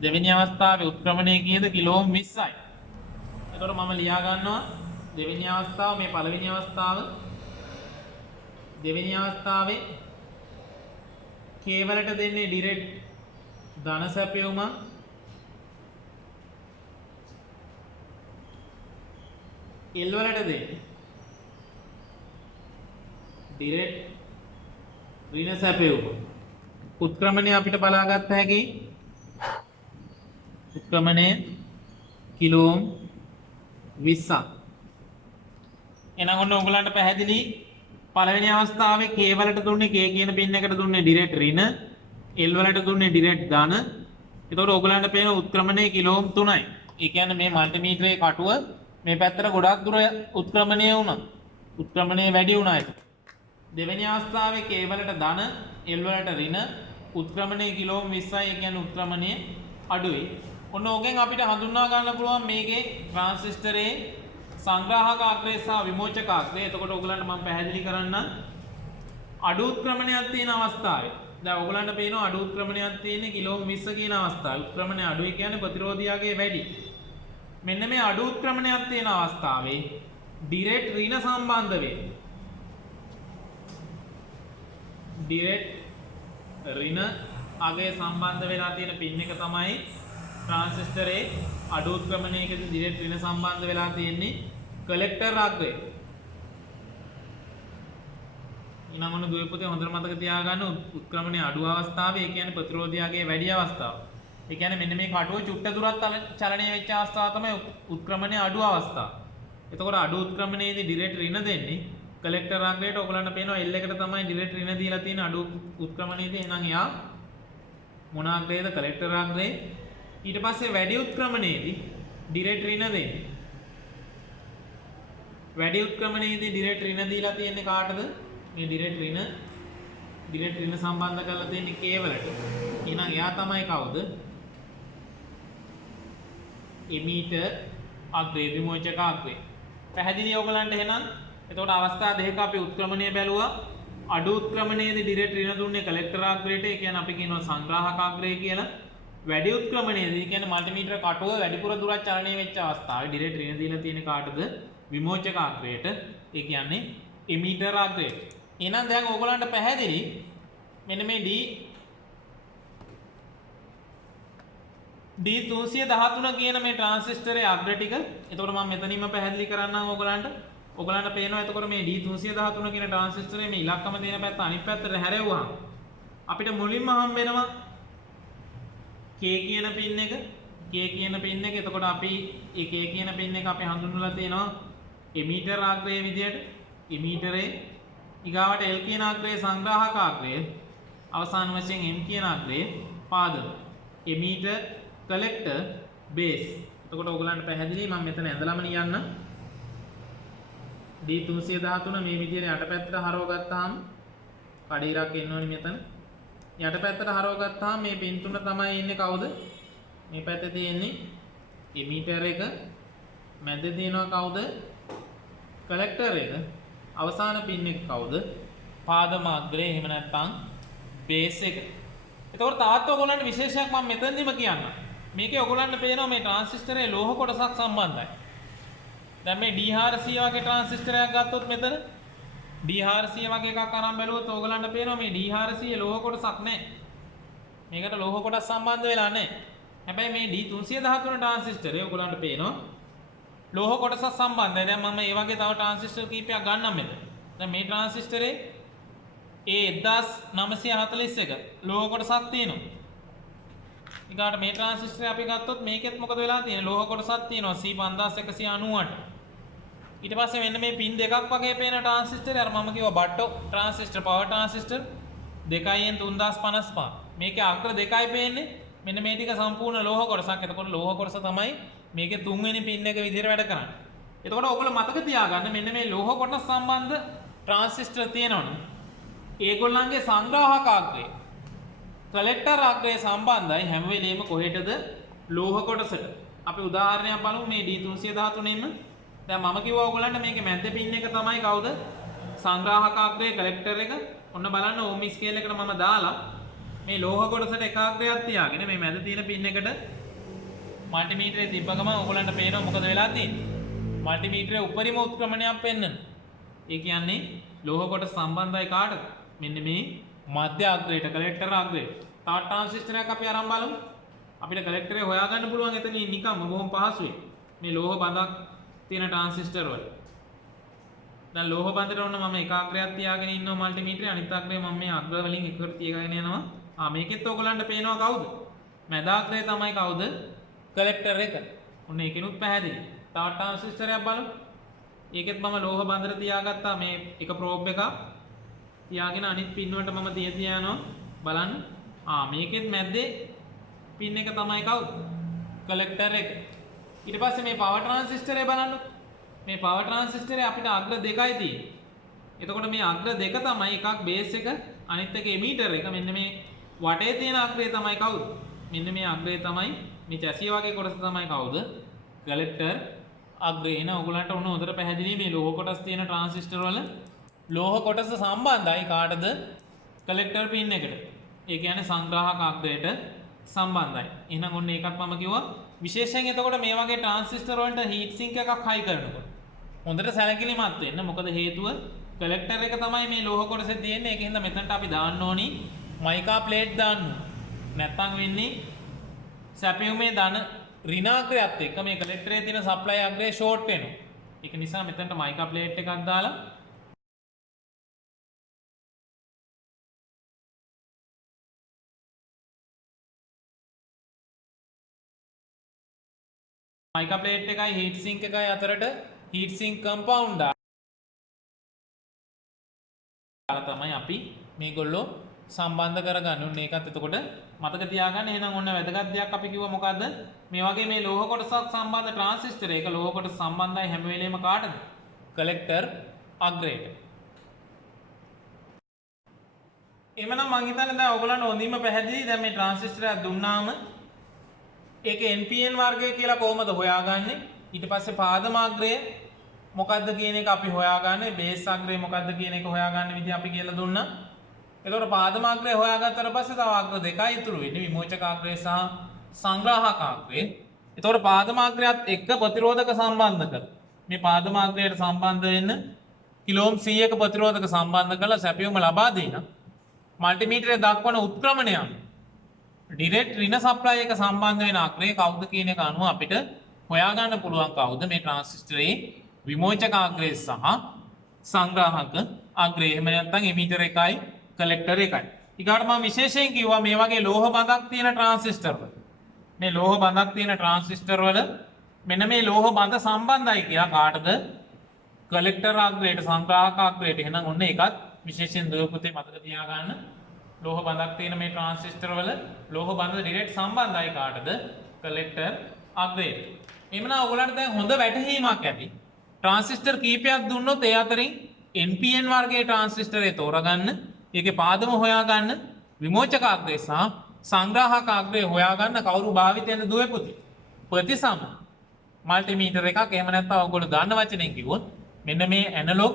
දෙවෙනි අවස්ථාවේ උත්ක්‍රමණය කීයද? කිලෝ ඕම් 20යි. එතකොට මම ලියා ගන්නවා දෙවෙනි අවස්ථාව මේ පළවෙනි අවස්ථාව. දෙවෙනි අවස්ථාවේ K වලට දෙන්නේ ඩිරෙක්ට් ධන සැපයුම. L වලට දෙන්නේ ඩිරෙක්ට් ඍණ සැපයුම. උත්ක්‍රමණය අපිට බලාගත්ත හැකි උත්ක්‍රමණය කිලෝ ඕම් 20ක්. එහෙනම් ඔන්න ඔයගලන්ට පැහැදිලි පළවෙනි අවස්ථාවේ K වලට දුන්නේ K කියන පින් එකට දුන්නේ ඩිරෙක්ට් ඍණ, L වලට දුන්නේ ඩිරෙක්ට් ධන. එතකොට ඔයගලන්ට පේන උත්ක්‍රමණය කිලෝ ඕම් 3යි. ඒ කියන්නේ මේ මල්ටිමීටරේ කටුව මේ පැත්තට ගොඩක් දුර උත්ක්‍රමණය වුණා. උත්ක්‍රමණය වැඩි වුණා ඒක. දෙවෙනි අවස්ථාවේ K වලට ධන L වලට ඍණ උත්ක්‍රමණය කිලෝම 20යි ඒ කියන්නේ උත්ක්‍රමණය අඩුයි. ඔන්න ඕකෙන් අපිට හඳුන්වා ගන්න පුළුවන් මේකේ ට්‍රාන්සිස්ටරේ සංග්‍රාහක අග්‍රය සහ විමෝචක අග්‍රය. එතකොට ඔයගලන්ට මම පැහැදිලි කරන්නම්. අඩු උත්ක්‍රමණයක් තියෙන අවස්ථාවේ දැන් ඔයගලන්ට පේනවා අඩු උත්ක්‍රමණයක් තියෙන්නේ කිලෝම 20 කියන අවස්ථාවේ. උත්ක්‍රමණය අඩුයි කියන්නේ ප්‍රතිරෝධියාගේ වැඩි. මෙන්න මේ අඩු උත්ක්‍රමණයක් තියෙන අවස්ථාවේ ඩිරෙක්ට් ඍණ සම්බන්ධ වෙන්නේ. ඩිරෙක්ට් ඍණ අගය සම්බන්ධ වෙලා තියෙන පින් එක තමයි ට්‍රාන්සිස්ටරේ අඩු උත්ක්‍රමණයකදී ඩිරෙක්ට් ඍණ සම්බන්ධ වෙලා තියෙන්නේ කලෙක්ටර් අග්‍රය. ඊළඟට දුවේ පුතේ හොඳට මතක තියාගන්න උත්ක්‍රමණයේ අඩු අවස්ථාවේ ඒ කියන්නේ ප්‍රතිරෝධයගේ වැඩි අවස්ථාව. ඒ කියන්නේ මෙන්න මේ කටුව චුට්ට දුරක් චලනය වෙච්ච අවස්ථාව තමයි උත්ක්‍රමණයේ අඩු අවස්ථාව. එතකොට අඩු උත්ක්‍රමණයේදී ඩිරෙක්ට් ඍණ දෙන්නේ කලෙක්ටර් අග්‍රයට. ඔයගලන්ට පේනවා L එකට තමයි ඩිරෙක්ට් ඍණ දීලා තියෙන අඩු උත්ක්‍රමණයේදී. එහෙනම් එයා මොන අග්‍රයේද? කලෙක්ටර් අග්‍රයේ. ඊට පස්සේ වැඩි උත්ක්‍රමණයේදී ඩිරෙක්ට් ඍණ දෙන්නේ. වැඩි උත්ක්‍රමණයේදී ඩිරෙක්ට් ඍණ දීලා තියෙන්නේ කාටද? මේ ඩිරෙක්ට් ඍණ සම්බන්ධ කරලා තියෙන්නේ K වලට. එහෙනම් එයා තමයි කවුද? එමීටර් අග්‍රය විමෝචක අග්‍රය. පැහැදිලි ඔයගලන්ට එහෙනම්? එතකොට අවස්ථා දෙකක අපි උත්ක්‍රමණය බැලුවා. අඩු උත්ක්‍රමණයේදී ඩිරෙක්ට් ඍණ දුන්නේ කලෙක්ටර් අග්‍රයට. ඒ කියන්නේ අපි කියනවා සංග්‍රාහක අග්‍රය කියලා. වැඩි උත්ක්‍රමණයේදී කියන්නේ මල්ටිමීටර කටුව වැඩිපුර දුරක් චලනය වෙච්ච අවස්ථාවේ ඩිරෙක්ට් ඍණ දීලා තියෙන කාටද? විමෝචක අග්‍රයට. ඒ කියන්නේ එමීටර් අග්‍රයට. එහෙනම් දැන් ඕගොල්ලන්ට පැහැදිලි මෙන්න මේ D313 කියන මේ ට්‍රාන්සිස්ටරේ අග්‍ර ටික. එතකොට මම මෙතනින්ම පැහැදිලි කරන්නම් ඕගොල්ලන්ට. ඔයගලන්ට පේනවා එතකොට මේ D313 කියන ට්‍රාන්සිස්ටරේ මේ ඉලක්කම තියෙන පැත්ත අනිත් පැත්තට හැරෙවුවාම අපිට මුලින්ම හම්බ වෙනවා K කියන පින් එක. K කියන පින් එක. එතකොට අපි ඒ K කියන පින් එක අපි හඳුන්වලා තියෙනවා එමීටර් අග්‍රයේ විදියට. එමීටරේ ඊගාවට L කියන අග්‍රයේ සංග්‍රාහක අග්‍රය. අවසාන වශයෙන් M කියන අග්‍රයේ පාදක. Emitter collector base. එතකොට ඔයගලන්ට පැහැදිලි මම මෙතන ඇඳලාම නියන්න. D313 මේ විදිහට යටපැත්තට හරව ගත්තාම කඩිරක් එන්න ඕනේ මෙතන. යටපැත්තට හරව ගත්තාම මේ පින් තුන තමයි ඉන්නේ කවුද? මේ පැත්තේ තියෙන්නේ එමීටර් එක. මැදේ තියෙනවා කවුද? කලෙක්ටර් එක. අවසාන පින් එක කවුද? පාදම අග්‍රය. එහෙම නැත්නම් බේස් එක. එතකොට තාත් ඔයගොල්ලන්ට විශේෂයක් මම මෙතනදිම කියන්නම්. මේකේ ඔයගොල්ලන්ට පේනවා මේ ට්‍රාන්සිස්ටරේ ලෝහ කොටසක් සම්බන්ධයි. දැන් මේ D400 වගේ ට්‍රාන්සිස්ටරයක් ගත්තොත් මෙතන D400 වගේ එකක් අරන් බැලුවොත් ඔයගොල්ලන්ට පේනවා මේ D400 ලෝහ කොටසක් නැහැ. මේකට ලෝහ කොටස් සම්බන්ධ වෙලා නැහැ. හැබැයි මේ D313 ට්‍රාන්සිස්ටරේ ඔයගොල්ලන්ට පේනවා ලෝහ කොටසක් සම්බන්ධයි. දැන් මම මේ වගේ තව ට්‍රාන්සිස්ටර් කීපයක් ගන්නම් මෙතන. දැන් මේ ට්‍රාන්සිස්ටරේ A1941 ලෝහ කොටසක් තියෙනවා. ඊගාට මේ ට්‍රාන්සිස්ටර් අපි ගත්තොත් මේකෙත් මොකද වෙලා තියෙන්නේ? ලෝහ කොටසක් තියෙනවා C5198. ඊට පස්සේ මෙන්න මේ පින් දෙකක් වගේ පේන ට්‍රාන්සිස්ටර් අර මම කිව්වා බට්ටෝ ට්‍රාන්සිස්ටර් පවර් ට්‍රාන්සිස්ටර් 2N 3055. මේකේ අග්‍ර දෙකයි පේන්නේ. මෙන්න මේ ටික සම්පූර්ණ ලෝහ කොටසක්. එතකොට ලෝහ කොටස තමයි මේකේ තුන්වෙනි පින් එක විදිහට වැඩ කරන්නේ. එතකොට ඔයගොල්ලෝ මතක තියාගන්න මෙන්න මේ ලෝහ කොටස් සම්බන්ධ ට්‍රාන්සිස්ටර් තියෙනවනේ. ඒගොල්ලන්ගේ සංග්‍රාහක අග්‍රය කලෙක්ටර් අග්‍රය සම්බන්ධයි හැම වෙලෙම කොහෙටද? ලෝහ කොටසට. අපි උදාහරණයක් බලමු මේ D313 නෙන්න. දැන් මම කිව්වා ඔයගොල්ලන්ට මේකේ මැද්දේ පින් එක තමයි කවුද? සංග්‍රාහක අග්‍රයේ කලෙක්ටර් එක. ඔන්න බලන්න ඕම් ස්කේල් එකට මම දාලා මේ ලෝහ කොටසට එක අග්‍රයක් තියාගෙන මේ මැද තියෙන පින් එකට මල්ටිමීටරේ තිබ්බ ගමන් ඔයගොල්ලන්ට පේනවා මොකද වෙලා තියෙන්නේ? මල්ටිමීටරේ උපරිම උත්ක්‍රමණයක් පෙන්වන. ඒ කියන්නේ ලෝහ කොටස සම්බන්ධයි කාටද? මෙන්න මේ මධ්‍ය අග්‍රයට කලෙක්ටර් අග්‍රයට. තව ට්‍රාන්සිස්ටරයක් අපි අරන් බලමු. අපිට කලෙක්ටරේ හොයාගන්න පුළුවන් එතනින් නිකම්ම බොහොම පහසුයි. මේ ලෝහ බඳක් තියෙන ට්‍රාන්සිස්ටර් වල. දැන් ලෝහ බඳට ඔන්න මම එක අග්‍රයක් තියාගෙන ඉන්නවා මල්ටිමීටරේ. අනිත් අග්‍රය මම මේ අග්‍ර වලින් එකට තියාගෙන යනවා. මේකෙත් ඔයගලන්ට පේනවා කවුද? මැද අග්‍රය තමයි කවුද? කලෙක්ටර් එක. ඔන්න ඒකිනුත් පැහැදිලි. තව ට්‍රාන්සිස්ටරයක් බලමු. ඒකෙත් මම ලෝහ බඳට තියාගත්තා මේ එක ප්‍රෝබ් එකක්. තියාගෙන අනිත් පින් වලට මම තියා යනවා. බලන්න. මේකෙත් මැද්දේ පින් එක තමයි කවුද? කලෙක්ටර් එක. ඊට පස්සේ මේ පවර් ට්‍රාන්සිස්ටරේ බලන්න. මේ පවර් ට්‍රාන්සිස්ටරේ අපිට අග්‍ර දෙකයි තියෙන්නේ. එතකොට මේ අග්‍ර දෙක තමයි එකක් බේස් එක අනිත් එක එමීටර් එක. මෙන්න මේ වටේ තියෙන අග්‍රය තමයි කවුද? මෙන්න මේ අග්‍රය තමයි මේ චැසිය වගේ කොටස තමයි කවුද? කලෙක්ටර් අග්‍රය. එන ඔයගලන්ට උන හොඳට පැහැදිලි මේ ලෝහ කොටස් තියෙන ට්‍රාන්සිස්ටර් වල ලෝහ කොටස සම්බන්ධයි කාටද? කලෙක්ටර් පින් එකට. ඒ කියන්නේ සංග්‍රාහක අග්‍රයට සම්බන්ධයි. එහෙනම් ඔන්න ඒකත් මම කිව්වා. විශේෂයෙන් එතකොට මේ වගේ ට්‍රාන්සිස්ටර් වලට හීට් සිංක් එකක් හයි කරනකොට හොඳට සැලකිලිමත් වෙන්න. මොකද හේතුව කලෙක්ටර් එක තමයි මේ ලෝහ කොටසේ තියෙන්නේ. ඒකින්ද මෙතනට අපි දාන්න ඕනි මයිකා ප්ලේට් දාන්න. නැත්තම් වෙන්නේ සැපියුමේ දාන ඍණාග්‍රයත් එක්ක මේ කලෙක්ටරේ තියෙන සප්ලයි අග්‍රය ෂෝට් වෙනවා. ඒක නිසා මෙතනට මයිකා ප්ලේට් එකක් දාලා මයිකා ප්ලේට් එකයි හීට් සිංක් එකයි අතරට හීට් සිංක් කම්පවුන්ඩ් දාලා තමයි අපි මේගොල්ලෝ සම්බන්ධ කරගන්න ඕනේ. ඒකත් එතකොට මතක තියාගන්න. එහෙනම් ඔන්න වැදගත් දෙයක් අපි කිව්වා මොකද්ද? මේ වගේ මේ ලෝහ කොටසක් සම්බන්ධ ට්‍රාන්සිස්ටර් එක ලෝහ කොටස සම්බන්ධයි හැම වෙලේම කාටද? කලෙක්ටර් අග්‍රයට. එමනම් මං හිතන්නේ දැන් ඔයගොල්ලන්ට හොඳින්ම පැහැදිලි. දැන් මේ ට්‍රාන්සිස්ටර් එකක් දුන්නාම ඒකේ NPN වර්ගය කියලා කොහොමද හොයාගන්නේ? ඊට පස්සේ පාදම අග්‍රය මොකද්ද කියන එක අපි හොයාගන්නේ. බේස් අග්‍රය මොකද්ද කියන එක හොයාගන්න විදිහ අපි කියලා දුන්නා. එතකොට පාදම අග්‍රය හොයාගත්තට පස්සේ තව අග්‍ර දෙකයි ඉතුරු වෙන්නේ. විමෝචක අග්‍රය සහ සංග්‍රාහක අග්‍රය. එතකොට පාදම අග්‍රයත් එක්ක ප්‍රතිරෝධක සම්බන්ධ කරලා මේ පාදම අග්‍රයට සම්බන්ධ වෙන්න කිලෝම් 100ක ප්‍රතිරෝධක සම්බන්ධ කරලා සැපියුම ලබා දෙන මල්ටිමීටරයේ දක්වන උත්ක්‍රමණය ඩිරෙක්ට් ඍණ සප්ලයි එක සම්බන්ධ වෙන අග්‍රය කවුද කියන එක අනුව අපිට හොයාගන්න පුළුවන් කවුද මේ ට්‍රාන්සිස්ටරේ විමෝචක අග්‍රය සහ සංග්‍රාහක අග්‍රය. එහෙම නැත්නම් එමීටර් එකයි කලෙක්ටර් එකයි. ඊගාට මම විශේෂයෙන් කිව්වා මේ වගේ ලෝහ බඳක් තියෙන ට්‍රාන්සිස්ටර් වල මේ ලෝහ බඳක් තියෙන ට්‍රාන්සිස්ටර් වල මෙන්න මේ ලෝහ බඳ සම්බන්ධයි කියලා කාටද? කලෙක්ටර් අග්‍රයට සංග්‍රාහක අග්‍රයට. එහෙනම් ඔන්න ඒකත් විශේෂයෙන් දුව පුතේ මතක තියාගන්න. ලෝහ බඳක් තියෙන මේ ට්‍රාන්සිස්ටර් වල ලෝහ බඳ ඩිරෙක්ට් සම්බන්ධයි කාටද? කලෙක්ටර් අග්‍රයට. එhmenan ඔයගොල්ලන්ට දැන් හොඳ වැටහීමක් ඇති. ට්‍රාන්සිස්ටර් කීපයක් දුන්නොත් ඒ අතරින් NPN වර්ගයේ ට්‍රාන්සිස්ටරේ තෝරගන්න, ඒකේ පාදම හොයාගන්න, විමෝචක අග්‍රය සහ සංග්‍රාහක අග්‍රය හොයාගන්න කවුරු භාවිතයෙන්ද දුවේ පුතේ? ප්‍රතිසම මල්ටිමීටර් එකක්. එහෙම නැත්නම් ඔයගොල්ලෝ දන්න වචනෙන් කිව්වොත් මෙන්න මේ ඇනලොග්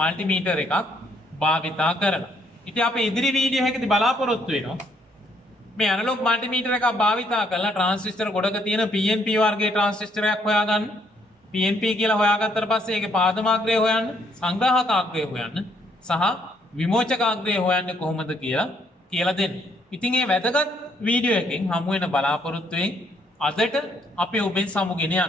මල්ටිමීටර් එකක් භාවිතා කරලා. ඉතින් අපි ඉදිරි වීඩියෝ එකකදී බලාපොරොත්තු වෙනවා මේ ඇනලොග් මල්ටිමීටර් එකක් භාවිතා කරලා ට්‍රාන්සිස්ටර් ගොඩක තියෙන PNP වර්ගයේ ට්‍රාන්සිස්ටරයක් හොයාගන්න. PNP කියලා හොයාගත්තට පස්සේ ඒකේ පාදමාග්‍රය හොයන්න, සංග්‍රාහක අග්‍රය හොයන්න සහ විමෝචක අග්‍රය හොයන්නේ කොහොමද කියලා දෙන්න. ඉතින් මේ වැදගත් වීඩියෝ එකෙන් හමු වෙන බලාපොරොත්තු වෙමින් අදට අපි ඔබෙන් සමුගෙන යනවා.